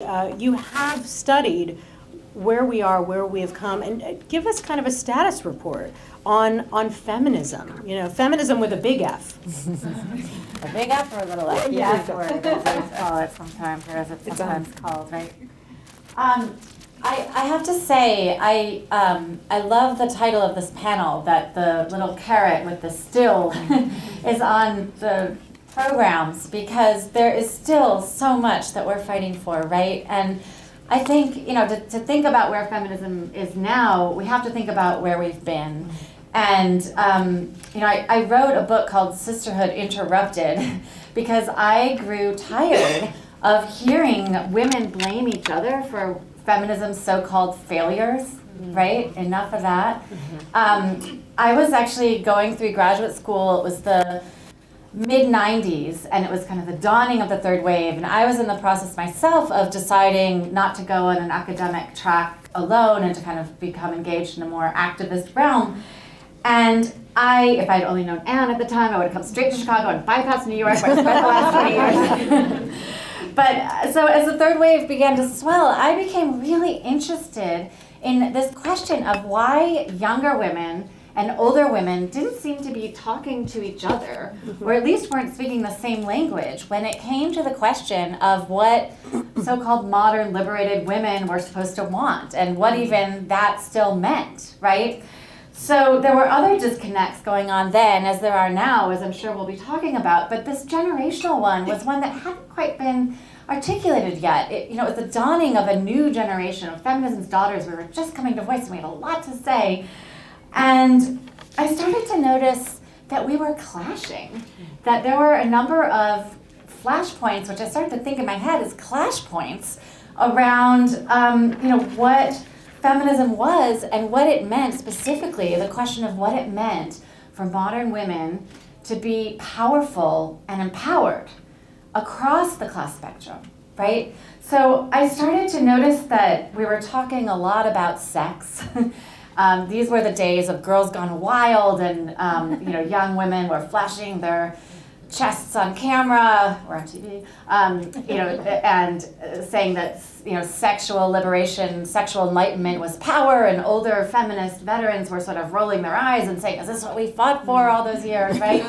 You have studied where we are, where we have come, and give us kind of a status report on feminism. You know, feminism with a big F. A big F or a little F? Yeah. F word, as we call it sometimes, or as it's sometimes called, right? I have to say, I love the title of this panel, that the little carrot with the still is on the programs, because there is still so much that we're fighting for, right? And I think, you know, to think about where feminism is now, we have to think about where we've been. And, you know, I wrote a book called Sisterhood Interrupted because I grew tired of hearing women blame each other for feminism's so-called failures, right? Enough of that. I was actually going through graduate school. It was the mid-90s, and it was kind of the dawning of the third wave, and I was in the process myself of deciding not to go on an academic track alone and to kind of become engaged in a more activist realm. And if I'd only known Anne at the time, I would have come straight to Chicago and bypassed New York, where I spent the last 20 years. But so as the third wave began to swell, I became really interested in this question of why younger women and older women didn't seem to be talking to each other, or at least weren't speaking the same language when it came to the question of what so-called modern liberated women were supposed to want, and what even that still meant, right? So there were other disconnects going on then, as there are now, as I'm sure we'll be talking about, but this generational one was one that hadn't quite been articulated yet. It was the dawning of a new generation of feminism's daughters. We were just coming to voice, and we had a lot to say. And I started to notice that we were clashing, that there were a number of flashpoints, which I started to think in my head as clash points around, what feminism was and what it meant specifically, the question of what it meant for modern women to be powerful and empowered across the class spectrum, right? So I started to notice that we were talking a lot about sex. These were the days of Girls Gone Wild, and young women were flashing their chests on camera or on TV, and saying that sexual liberation, sexual enlightenment was power, and older feminist veterans were sort of rolling their eyes and saying, "Is this what we fought for all those years?" Right?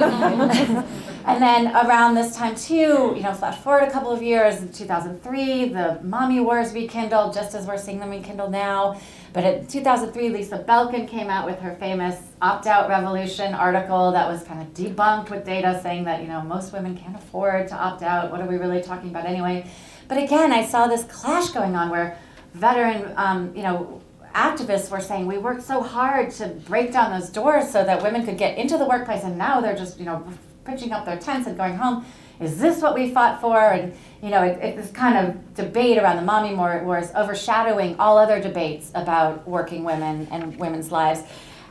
And then around this time too, flash forward a couple of years, in 2003, the mommy wars rekindled, just as we're seeing them rekindle now. But in 2003, Lisa Belkin came out with her famous opt-out revolution article that was kind of debunked with data saying that, most women can't afford to opt out. What are we really talking about anyway? But again, I saw this clash going on where veteran, activists were saying, we worked so hard to break down those doors so that women could get into the workplace, and now they're just, pitching up their tents and going home. Is this what we fought for? And this kind of debate around the mommy wars overshadowing all other debates about working women and women's lives.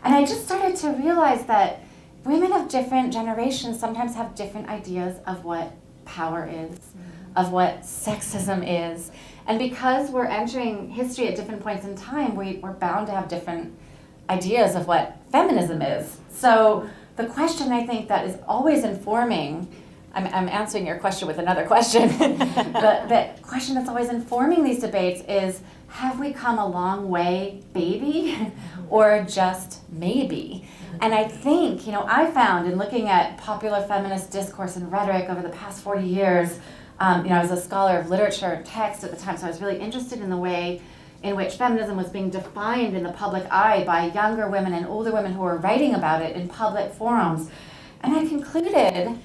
And I just started to realize that women of different generations sometimes have different ideas of what power is, of what sexism is. And because we're entering history at different points in time, we're bound to have different ideas of what feminism is. So the question I think that is always informing, I'm answering your question with another question. The question that's always informing these debates is, have we come a long way, baby, or just maybe? And I think, I found in looking at popular feminist discourse and rhetoric over the past 40 years, I was a scholar of literature and text at the time, so I was really interested in the way in which feminism was being defined in the public eye by younger women and older women who were writing about it in public forums. And I concluded, and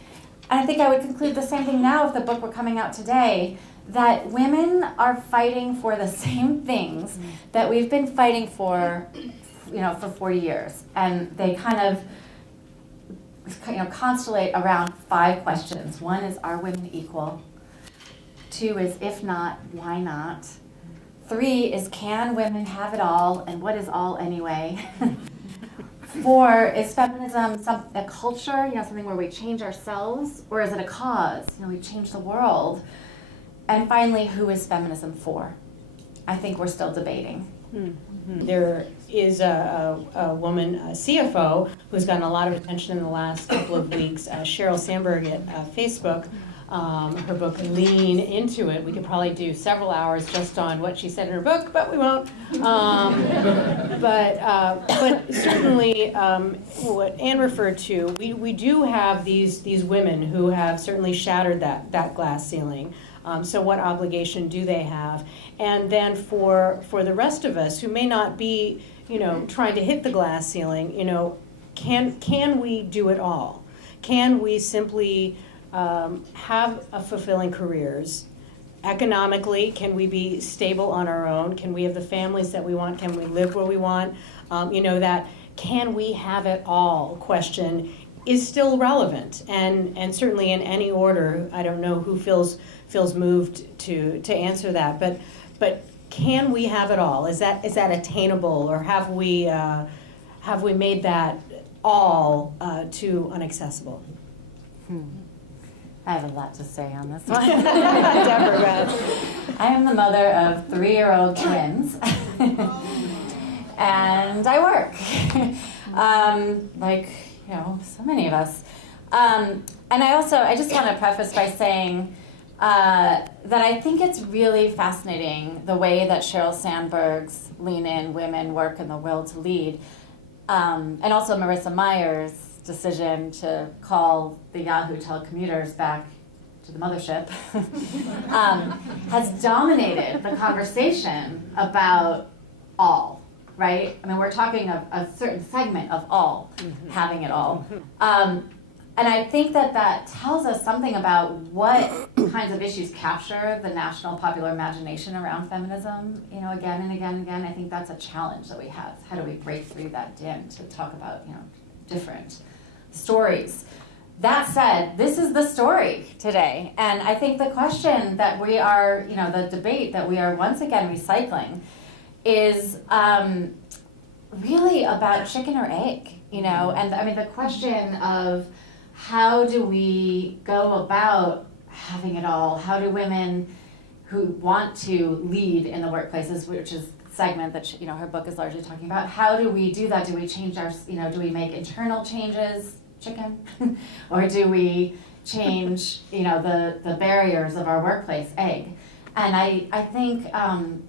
I think I would conclude the same thing now if the book were coming out today, that women are fighting for the same things that we've been fighting for, for 40 years. And they kind of, constellate around 5 questions. 1 is, are women equal? 2 is, if not, why not? 3 is, can women have it all, and what is all anyway? 4, is feminism a culture, something where we change ourselves, or is it a cause? We change the world. And finally, who is feminism for? I think we're still debating. Mm-hmm. There is a woman, a CFO, who's gotten a lot of attention in the last couple of weeks, Sheryl Sandberg at Facebook, her book Lean Into It. We could probably do several hours just on what she said in her book, but we won't. But certainly what Anne referred to, we do have these women who have certainly shattered that glass ceiling. So what obligation do they have? And then for the rest of us who may not be, trying to hit the glass ceiling, can we do it all? Can we simply have a fulfilling careers? Economically, can we be stable on our own? Can we have the families that we want? Can we live where we want? That can we have it all question is still relevant, and certainly in any order. I don't know who feels moved to answer that, but can we have it all? Is that attainable, or have we made that all too inaccessible? I have a lot to say on this one. Deborah, I am the mother of 3-year-old twins, and I work, like so many of us. And I just want to preface by saying that I think it's really fascinating the way that Sheryl Sandberg's Lean In, Women, Work, and the Will to Lead, and also Marissa Meyer's decision to call the Yahoo telecommuters back to the mothership has dominated the conversation about all, right? I mean, we're talking of a certain segment of all, having it all. And I think that tells us something about what kinds of issues capture the national popular imagination around feminism, again and again and again. I think that's a challenge that we have. How do we break through that din to talk about, different stories? That said, this is the story today. And I think the question that we are, the debate that we are once again recycling is really about chicken or egg, and I mean the question of how do we go about having it all? How do women who want to lead in the workplaces, which is the segment that her book is largely talking about, how do we do that? Do we change our, do we make internal changes, chicken, or do we change, the barriers of our workplace, egg? And I think,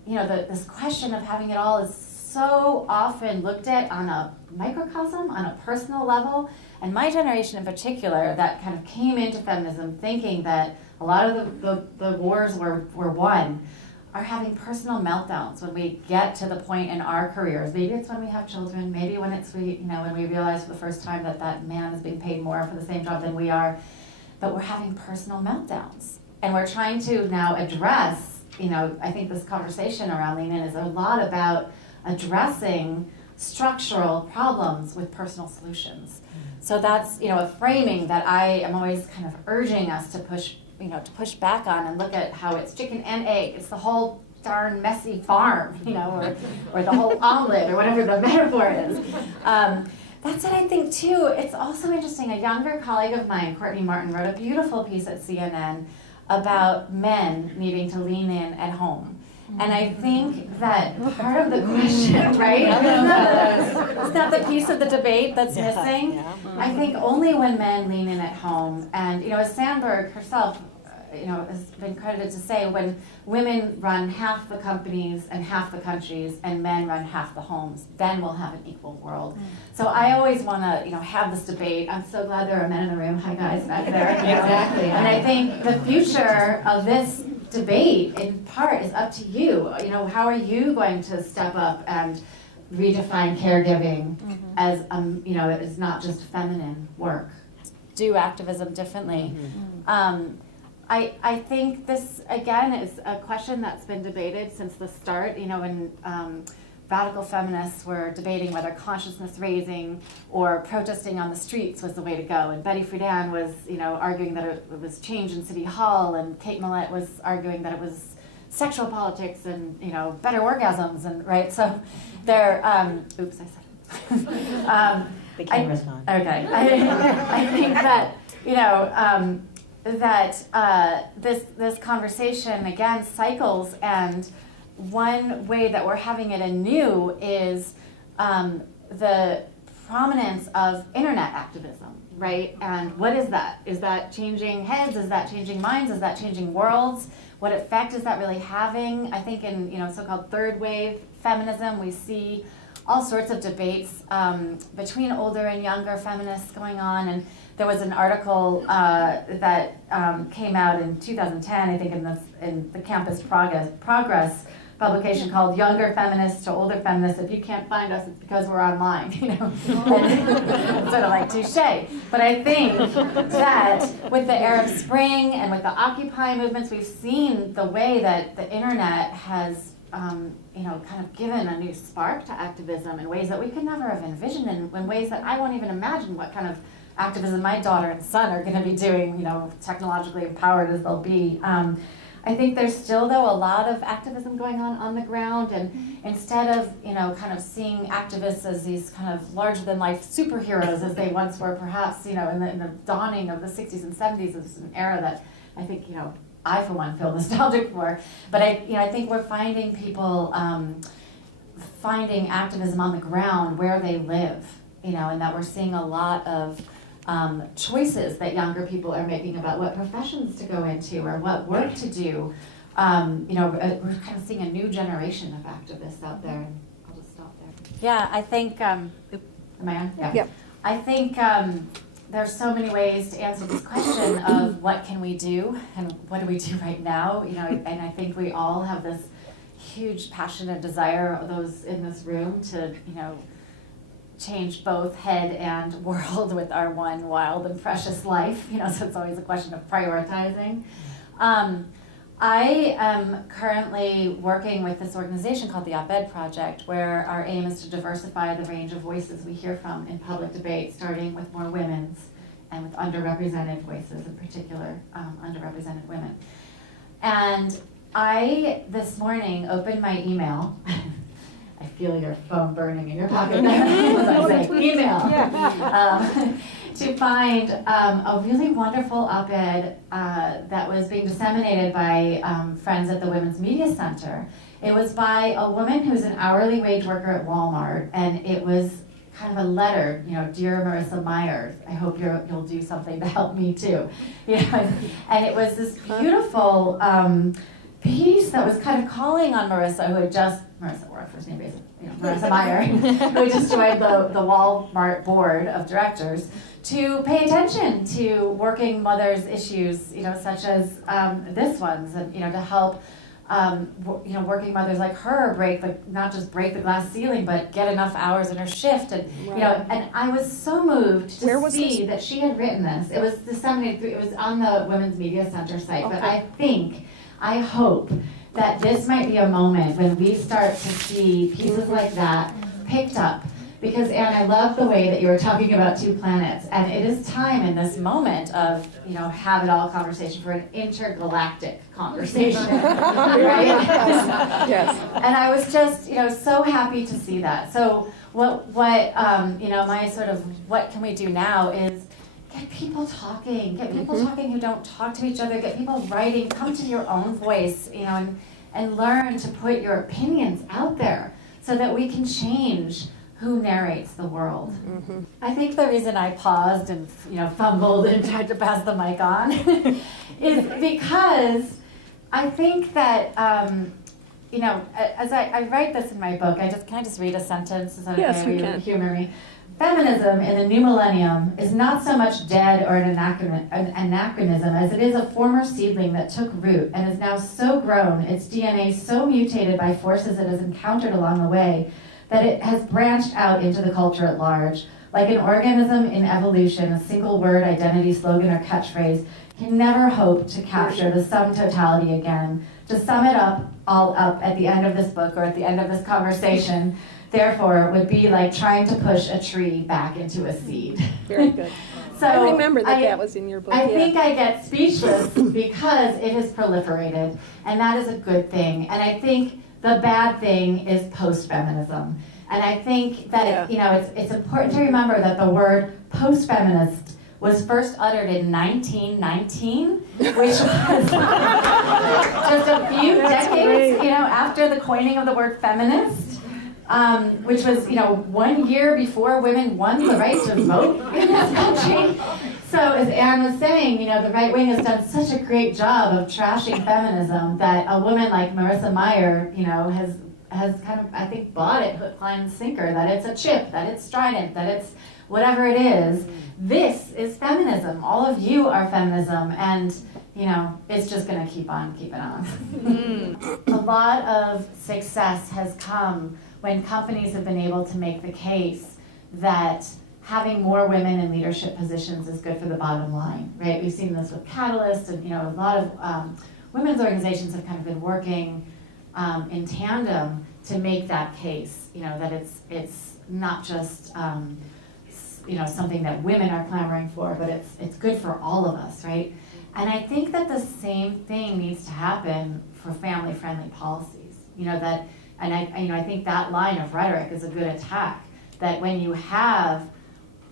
this question of having it all is so often looked at on a microcosm, on a personal level. And my generation in particular, that kind of came into feminism thinking that a lot of the wars were won, are having personal meltdowns when we get to the point in our careers. Maybe it's when we have children, maybe when it's when we realize for the first time that man is being paid more for the same job than we are, but we're having personal meltdowns. And we're trying to now address, I think this conversation around Lean In is a lot about addressing structural problems with personal solutions. So that's, a framing that I am always kind of urging us to push back on and look at how it's chicken and egg. It's the whole darn messy farm, or the whole omelet, or whatever the metaphor is. That said, I think too, it's also interesting. A younger colleague of mine, Courtney Martin, wrote a beautiful piece at CNN about men needing to lean in at home. And I think that part of the question, right? Isn't that the piece of the debate that's missing? Yeah. I think only when men lean in at home, and as Sandberg herself, has been credited to say, when women run half the companies and half the countries, and men run half the homes, then we'll have an equal world. So I always want to, have this debate. I'm so glad there are men in the room. Hi guys, back there. Exactly. And I think the future of this debate, in part, is up to you. How are you going to step up and redefine caregiving as, it's not just feminine work? Do activism differently. I think this, again, is a question that's been debated since the start. When radical feminists were debating whether consciousness raising or protesting on the streets was the way to go. And Betty Friedan was, arguing that it was change in City Hall, and Kate Millett was arguing that it was sexual politics and, better orgasms, and right. So they're, oops, I said it. The camera's on. Okay. I think that, this conversation again cycles, and one way that we're having it anew is the prominence of internet activism, right? And what is that? Is that changing heads? Is that changing minds? Is that changing worlds? What effect is that really having? I think in so-called third wave feminism, we see all sorts of debates between older and younger feminists going on. And there was an article that came out in 2010, I think, in the Campus Progress publication called "Younger Feminists to Older Feminists." If you can't find us, it's because we're online, And sort of like touche. But I think that with the Arab Spring and with the Occupy movements, we've seen the way that the internet has kind of given a new spark to activism in ways that we could never have envisioned, and in ways that I won't even imagine what kind of activism my daughter and son are going to be doing, technologically empowered as they'll be. I think there's still, though, a lot of activism going on the ground, and instead of, kind of seeing activists as these kind of larger-than-life superheroes as they once were, perhaps, in the dawning of the 60s and 70s, is an era that I think, I, for one, feel nostalgic for. But I think we're finding people finding activism on the ground where they live, and that we're seeing a lot of choices that younger people are making about what professions to go into or what work to do. We're kind of seeing a new generation of activists out there. And I'll just stop there. Yeah, I think. Am I on? Yeah. Yep. I think there's so many ways to answer this question of what can we do and what do we do right now. And I think we all have this huge passion and desire, those in this room, to change both head and world with our one wild and precious life, so it's always a question of prioritizing. I am currently working with this organization called the Op-Ed Project, where our aim is to diversify the range of voices we hear from in public debate, starting with more women's and with underrepresented voices, in particular underrepresented women. And I, this morning, opened my email. I feel your phone burning in your pocket as I say email. To find a really wonderful op-ed that was being disseminated by friends at the Women's Media Center. It was by a woman who's an hourly wage worker at Walmart, and it was kind of a letter, "Dear Marissa Myers, I hope you'll do something to help me too." And it was this beautiful piece that was kind of calling on Marissa, who had just, Marissa, or first name basis, Marissa Meyer, who had just joined the Walmart board of directors, to pay attention to working mothers' issues, such as this one's, and to help, working mothers like her not just break the glass ceiling, but get enough hours in her shift, and and I was so moved to see that she had written this. It was disseminated it was on the Women's Media Center site, but I hope that this might be a moment when we start to see pieces like that picked up. Because, Anne, I love the way that you were talking about two planets, and it is time in this moment of, have it all conversation for an intergalactic conversation, right? Yes. And I was just, so happy to see that. So what my sort of what can we do now is get people talking who don't talk to each other, get people writing, come to your own voice, and learn to put your opinions out there so that we can change who narrates the world. Mm-hmm. I think the reason I paused and fumbled and tried to pass the mic on is because I think that as I write this in my book, can I just read a sentence? Is that yes, okay? You can. Humor me. Feminism in the new millennium is not so much dead or an anachronism as it is a former seedling that took root and is now so grown, its DNA so mutated by forces it has encountered along the way, that it has branched out into the culture at large. Like an organism in evolution, a single word, identity, slogan, or catchphrase can never hope to capture the sum totality again. To sum it all up at the end of this book or at the end of this conversation, therefore, would be like trying to push a tree back into a seed. Very good. So I remember that was in your book. I think I get speechless because it has proliferated, and that is a good thing. And I think the bad thing is post-feminism. And I think that it's important to remember that the word post-feminist was first uttered in 1919, which was just a few decades, after the coining of the word feminist. which was, 1 year before women won the right to vote in this country. So as Anne was saying, the right wing has done such a great job of trashing feminism that a woman like Marissa Mayer, has kind of, I think, bought it hook, line, and sinker, that it's a chip, that it's strident, that it's whatever it is. This is feminism. All of you are feminism, and it's just going to keep on keeping on. A lot of success has come when companies have been able to make the case that having more women in leadership positions is good for the bottom line, right? We've seen this with Catalyst, and a lot of women's organizations have kind of been working in tandem to make that case, that it's not just something that women are clamoring for, but it's good for all of us, right? And I think that the same thing needs to happen for family-friendly policies. I think that line of rhetoric is a good attack. That when you have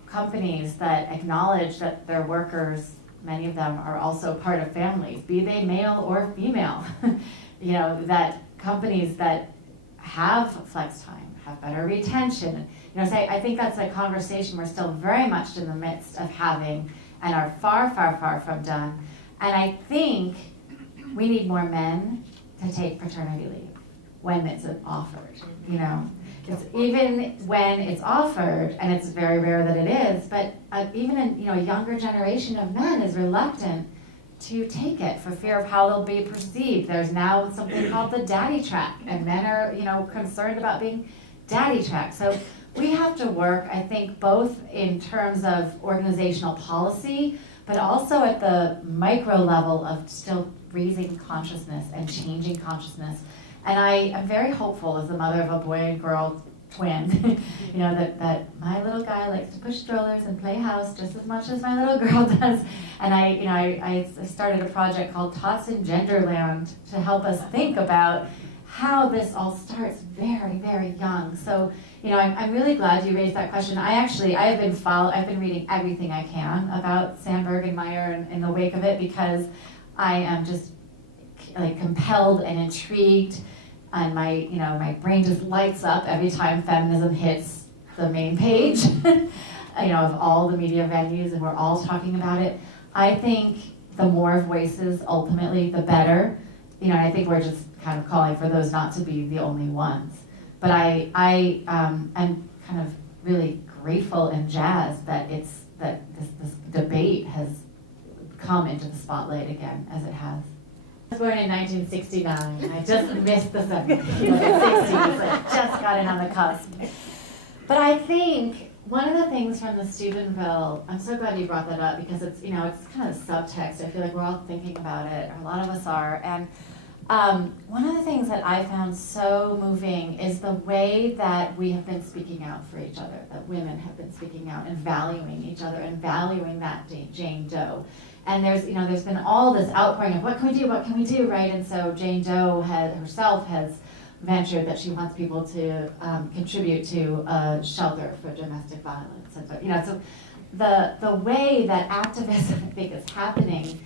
companies that acknowledge that their workers, many of them are also part of families, be they male or female, that companies that have flex time, have better retention. So I think that's a conversation we're still very much in the midst of having and are far, far, far from done. And I think we need more men to take paternity leave when it's offered, It's even when it's offered, and it's very rare that it is, but even a younger generation of men is reluctant to take it for fear of how they'll be perceived. There's now something called the daddy track, and men are, concerned about being daddy tracked. So we have to work, I think, both in terms of organizational policy, but also at the micro level of still raising consciousness and changing consciousness. And I am very hopeful as the mother of a boy and girl twin, that my little guy likes to push strollers and play house just as much as my little girl does. And I started a project called Tots in Genderland to help us think about how this all starts very, very young. So, I'm really glad you raised that question. I've been reading everything I can about Sandberg and Meyer in the wake of it, because I am just compelled and intrigued, and my brain just lights up every time feminism hits the main page, of all the media venues, and we're all talking about it. I think the more voices, ultimately, the better. I think we're just kind of calling for those not to be the only ones. But I'm kind of really grateful and jazzed that this debate has come into the spotlight again, as it has. I was born in 1969. I just missed the 60s. I just got in on the cusp. But I think one of the things from the Steubenville, I'm so glad you brought that up, because it's kind of subtext. I feel like we're all thinking about it, or a lot of us are. And one of the things that I found so moving is the way that we have been speaking out for each other, that women have been speaking out and valuing each other and valuing that Jane Doe. And there's been all this outpouring of what can we do, right? And so Jane Doe herself has ventured that she wants people to contribute to a shelter for domestic violence. And so the way that activism, I think, is happening,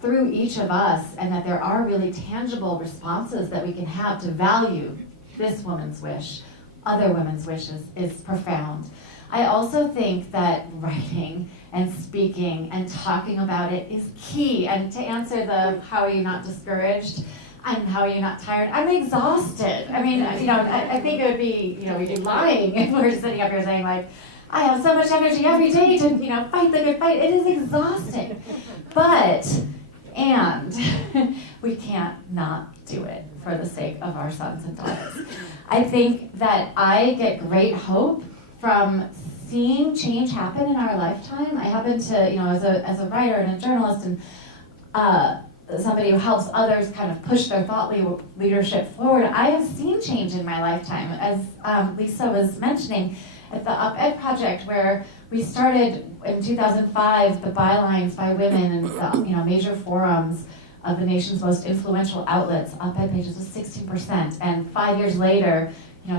through each of us, and that there are really tangible responses that we can have to value this woman's wish, other women's wishes, is profound. I also think that writing and speaking and talking about it is key. And to answer the how are you not discouraged and how are you not tired, I'm exhausted. I mean, I think it would be, we'd be lying if we were sitting up here saying, I have so much energy every day to, fight the good fight. It is exhausting. And we can't not do it for the sake of our sons and daughters. I think that I get great hope from seeing change happen in our lifetime. I happen to, as a writer and a journalist and somebody who helps others kind of push their thought leadership forward, I have seen change in my lifetime. As Lisa was mentioning, at the Op-Ed Project, where we started in 2005 the bylines by women in the, major forums of the nation's most influential outlets. Op-Ed pages was 16%, and 5 years later,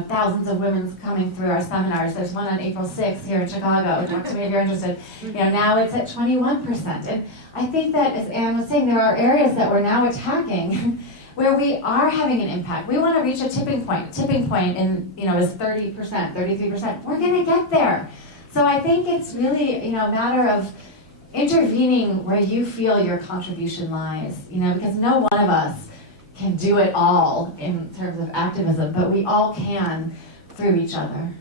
thousands of women coming through our seminars. There's one on April 6th here in Chicago. Talk to me if you're interested. Now it's at 21%. And I think that, as Anne was saying, there are areas that we're now attacking where we are having an impact. We want to reach a tipping point. Tipping point in, is 30%, 33%. We're going to get there. So I think it's really, a matter of intervening where you feel your contribution lies, because no one of us can do it all in terms of activism, but we all can through each other.